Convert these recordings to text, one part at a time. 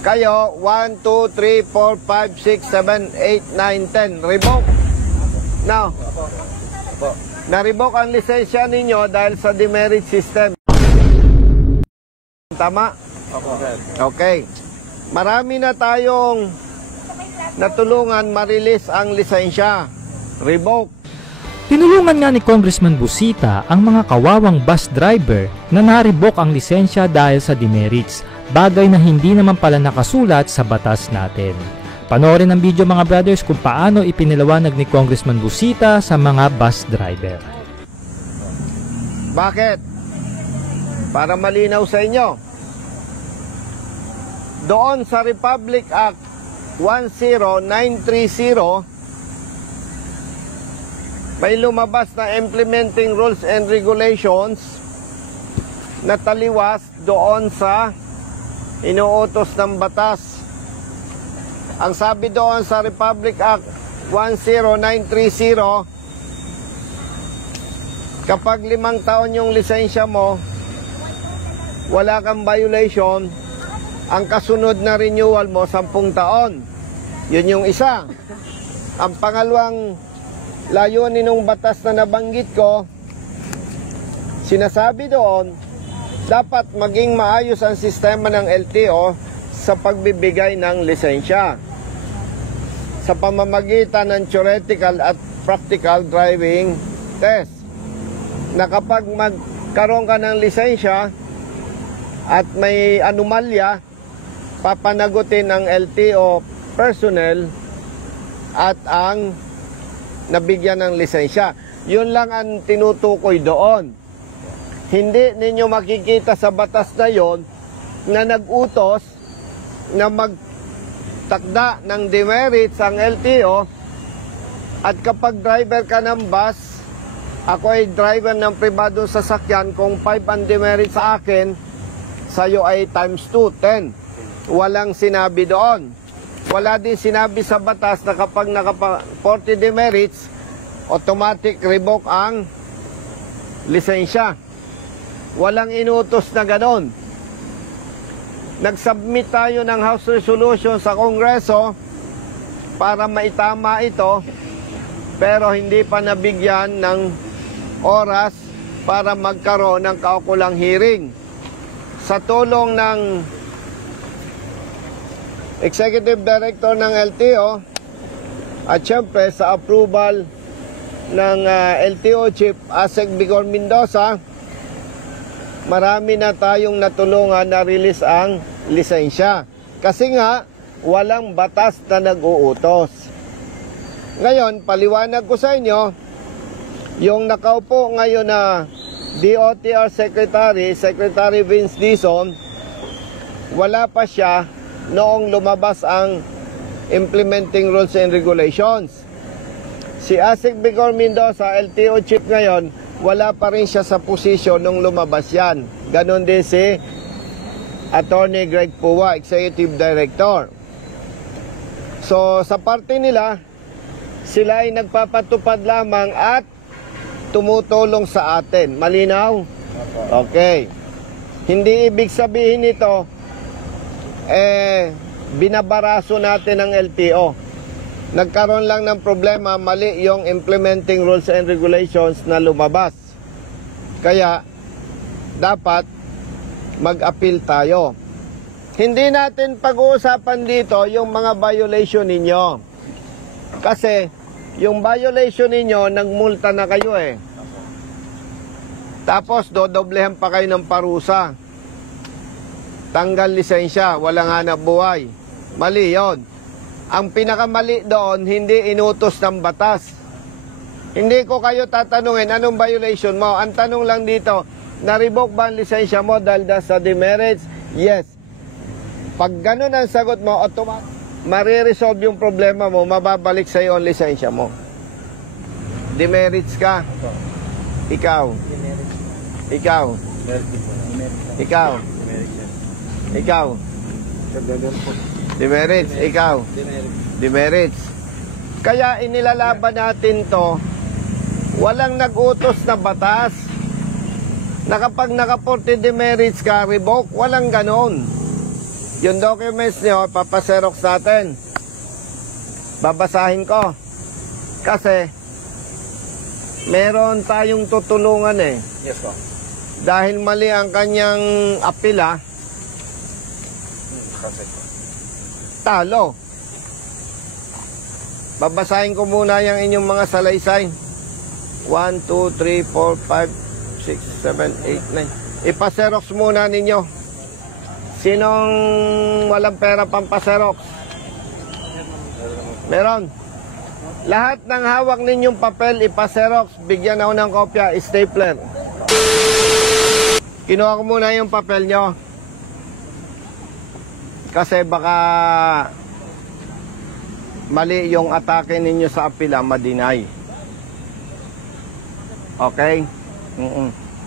Kayo, 1, 2, 3, 4, 5, 6, 7, 8, 9, 10. Revoke. Now, na-revoke ang lisensya ninyo dahil sa demerit system. Tama? Okay. Marami na tayong natulungan ma-release ang lisensya. Revoke. Tinulungan nga ni Congressman Busita ang mga kawawang bus driver na na-revoke ang lisensya dahil sa demerits, bagay na hindi naman pala nakasulat sa batas natin. Panoorin ang video mga brothers kung paano ipinaliwanag ni Congressman Busita sa mga bus driver. Bakit? Para malinaw sa inyo. Doon sa Republic Act 10930, may lumabas na implementing rules and regulations na taliwas doon sa inuutos ng batas. Ang sabi doon sa Republic Act 10930, kapag 5 taon yung lisensya mo, wala kang violation, ang kasunod na renewal mo 10 taon. Yun yung isa. Ang pangalawang layunin ng batas na nabanggit ko, sinasabi doon, dapat maging maayos ang sistema ng LTO sa pagbibigay ng lisensya sa pamamagitan ng theoretical at practical driving test. Na kapag magkaroon ka ng lisensya at may anomalya, papanagutin ng LTO personnel at ang nabigyan ng lisensya. Yun lang ang tinutukoy doon. Hindi ninyo makikita sa batas na yon na nag-utos na magtakda ng demerits ang LTO, at kapag driver ka ng bus, ako ay driver ng pribadong sasakyan, kung 5 ang demerits sa akin, sa'yo ay times 2, 10. Walang sinabi doon. Wala din sinabi sa batas na kapag 40 demerits, automatic revoke ang lisensya. Walang inutos na ganon. Nag-submit tayo ng House Resolution sa Kongreso para maitama ito, pero hindi pa nabigyan ng oras para magkaroon ng kaukulang hearing. Sa tulong ng Executive Director ng LTO at syempre sa approval ng LTO Chief Asek Bigor Mendoza, marami na tayong natulungan na release ang lisensya. Kasi nga, walang batas na nag-uutos. Ngayon, paliwanag ko sa inyo, yung nakaupo ngayon na DOTR Secretary, Secretary Vince Dizon, wala pa siya noong lumabas ang implementing rules and regulations. Si Asek Bigor Mendoza, LTO Chief ngayon, wala pa rin siya sa posisyon nung lumabas yan. Ganon din si Attorney Greg Puwa, Executive Director. So, sa parte nila, sila ay nagpapatupad lamang at tumutulong sa atin. Malinaw? Okay. Hindi ibig sabihin nito, binabaraso natin ang LTO. Nagkaroon lang ng problema, mali yung implementing rules and regulations na lumabas. Kaya, dapat mag-appeal tayo. Hindi natin pag-uusapan dito yung mga violation ninyo. Kasi, yung violation ninyo, nagmulta na kayo eh. Tapos, dodoblehan pa kayo ng parusa. Tanggal lisensya, walang hanap buhay. Mali yon. Ang pinakamali doon, hindi inutos ng batas. Hindi ko kayo tatanungin, anong violation mo? Ang tanong lang dito, na-revoke ba ang lisensya mo dahil sa demerits? Yes. Pag ganun ang sagot mo, automatic, mariresolve yung problema mo, mababalik sa iyo ang lisensya mo. Demerits ka? Ikaw? Ikaw? Ikaw? Ikaw? Demerits? Ikaw? Demerits. Kaya inilalaban natin to, walang nag-utos na batas na kapag naka-40 demerits ka, revoke, walang ganon. Yung documents nyo, papaserox natin. Babasahin ko. Kasi, meron tayong tutulungan eh. Yes po. Dahil mali ang kanyang apila, talo. Babasahin ko muna yung inyong mga salaysay. 1, 2, 3, 4, 5, 6, 7, 8, 9. Ipaserox muna ninyo. Sinong walang pera pampaserox? Meron. Lahat ng hawak ninyong papel, ipaserox. Bigyan ako ng kopya, stapler. Kinuha ko muna yung papel nyo. Kasi baka mali yung atake ninyo sa apila, ma-deny. Okay?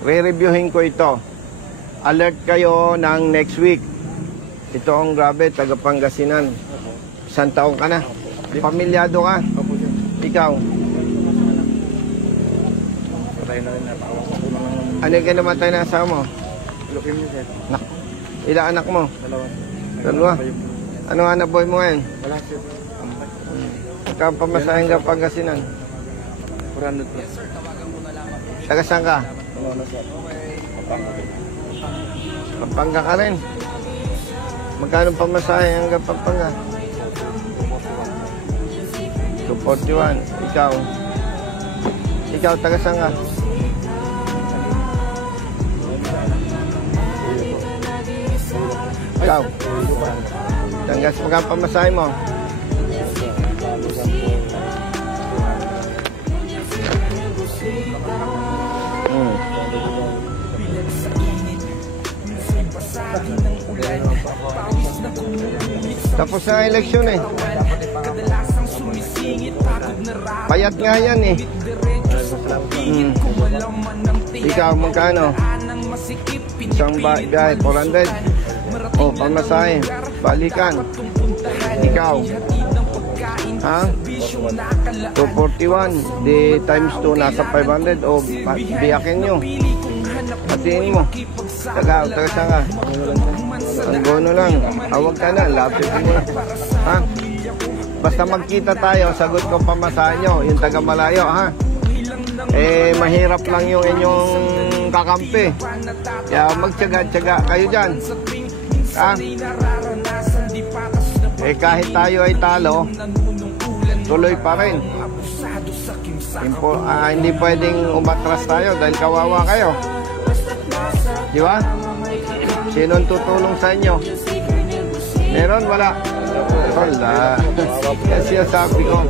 Re-reviewin ko ito. Alert kayo ng next week. Ito ang grabe, taga Pangasinan. 1 taon ka na. Pamilyado ka. Ikaw. Patay na rin na. Ano yung kinamatay na asawa mo? Leukemia, sir. Ilang anak mo? Dalawa. Ano hanap buhay mo ngayon? Wala, sir. Ikaw pamasahin ka Pangasinan. 400 plus. Taga saan ka? Ano, sir? Pampanga ka rin. Magkano pamasahe hanggang Pampanga? 241. Ikaw? Ikaw, taga saan ka? Ikaw? Tanggas magkano pamasahe mo? Tapos na eleksyon eh. Payat nga yan eh. Ikaw, magkano? Isang biyahe, 400. O, pamasahe. Balikan. Ikaw. Ha? 241. Di times 2, nasa 500. O, biyakin nyo. Patiin mo. Taga saan ka? Ang gono lang. Awag ka na. Lapit mo. Ha? Basta magkita tayo, sagot ko pamasahe nyo. Yung taga malayo, ha? Eh, mahirap lang yung inyong kakampi. Kaya magtyaga-tyaga kayo dyan. Ha? Eh, kahit tayo ay talo, tuloy pa rin. Hindi pwedeng umatras tayo dahil kawawa kayo. Di ba? Sinong tutulong sa inyo? Meron? Wala? Wala. Kasi sabi ko.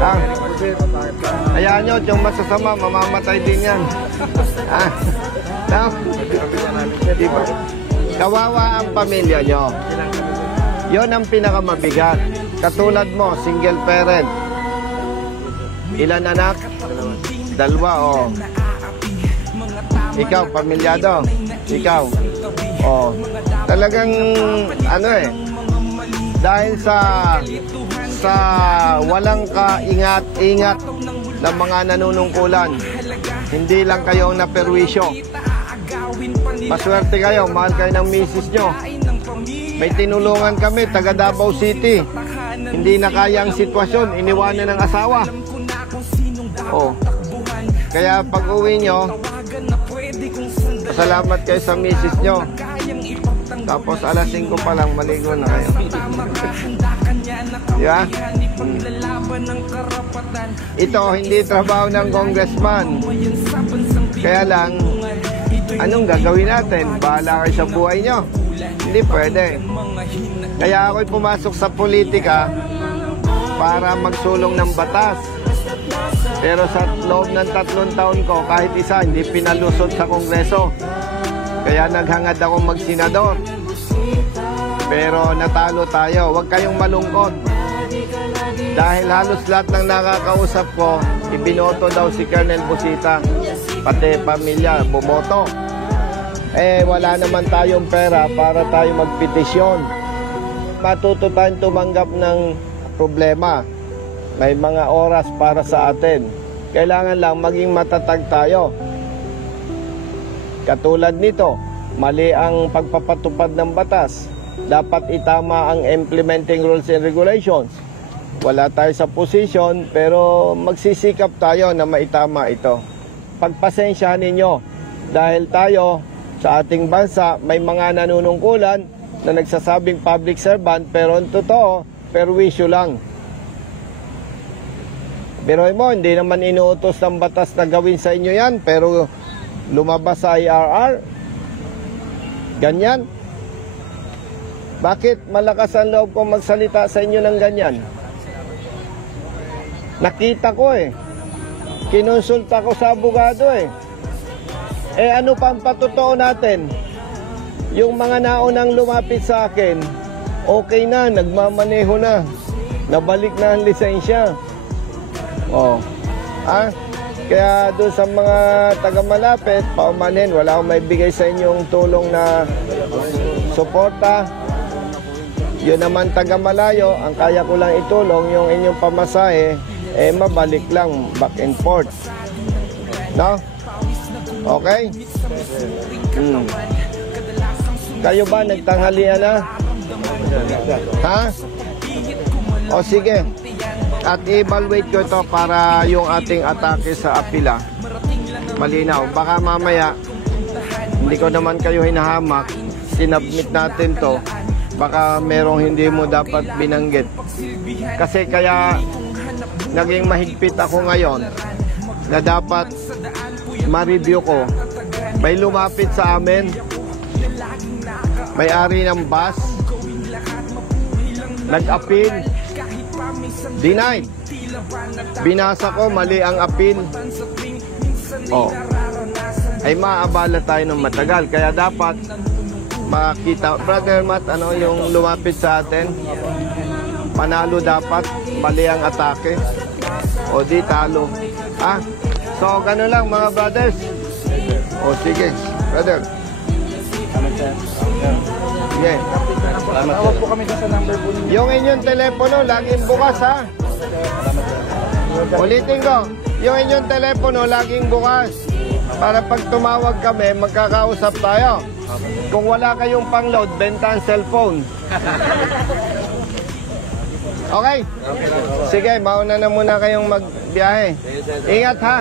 Ha? Hayaan nyo, yung masasama, mamamatay din yan. Ha? No? Diba? Kawawa ang pamilya nyo. Yon ang pinakamabigat. Katulad mo, single parent. Ilan anak? 2, oh. Ikaw, pamilyado. Ikaw. Oh. Talagang, ano eh, dahil sa walang kaingat-ingat ng mga nanunungkulan, hindi lang kayo ang naperwisyo. Maswerte kayo, mahal kayo ng misis nyo. May tinulungan kami, taga Davao City. Hindi na kaya ang sitwasyon, iniwanan ng asawa. Oh. Kaya pag uwi nyo, salamat kayo sa misis nyo. Tapos alas 5 pa lang, maligo na kayo. Diba? Ito, hindi trabaho ng congressman. Kaya lang, anong gagawin natin? Bahala kayo sa buhay nyo. Hindi pwede. Kaya ako'y pumasok sa politika para magsulong ng batas. Pero sa loob ng 3 taon ko, kahit isa, hindi pinalusot sa Kongreso. Kaya naghangad ako magsenador. Pero natalo tayo. Huwag kayong malungkot. Dahil halos lahat ng nakakausap ko, ibinoto daw si Colonel Busita. Pati pamilya, bumoto. Eh, wala naman tayong pera para tayo magpetisyon. Matuto tayong tumanggap ng problema. May mga oras para sa atin. Kailangan lang maging matatag tayo. Katulad nito, mali ang pagpapatupad ng batas. dapat itama ang implementing rules and regulations. Wala tayo sa posisyon, pero magsisikap tayo na maitama ito. Pagpasensyahan ninyo, dahil tayo sa ating bansa may mga nanunungkulan na nagsasabing public servant, pero ang totoo, perwisyo lang. Pero mo, hindi naman inuutos ng batas na gawin sa inyo yan, pero lumabas sa IRR, ganyan. Bakit malakas ang loob ko magsalita sa inyo ng ganyan? Nakita ko kinonsulta ko sa abogado ano pa ang patotoo natin? Yung mga naunang lumapit sa akin, okay na, nagmamaneho na, nabalik na ang lisensya. Kaya doon sa mga taga-malapit, paumanin, wala akong maibigay sa inyong tulong na suporta. Yun naman taga-malayo, ang kaya ko lang itulong, yung inyong pamasahe, mabalik lang, back and forth. No? Okay? Kayo ba, nagtanghalian na? Ha? O sige. At i-evaluate ko ito para yung ating atake sa apila malinaw. Baka mamaya hindi ko naman kayo hinahamak, sinubmit natin to, baka merong hindi mo dapat binanggit. Kasi kaya naging mahigpit ako ngayon na dapat ma-review ko. May lumapit sa amin, may-ari ng bus, nag-appeal, denied. Binasa ko, mali ang appeal. Ay maabala tayo ng matagal. Kaya dapat makita. Brother Matt, ano yung lumapit sa atin? Panalo dapat, mali ang atake. O di talo. So gano'n lang mga brothers. O sige, brother. Sige. Tawag po kami sa number po ninyo. Yung inyong telepono, laging bukas ha. Ulitin ko, yung inyong telepono, laging bukas. Para pag tumawag kami, magkakausap tayo. Kung wala kayong pang-load, benta ang cellphone. Okay? Sige, mauna na muna kayong magbiyahe. Ingat ha.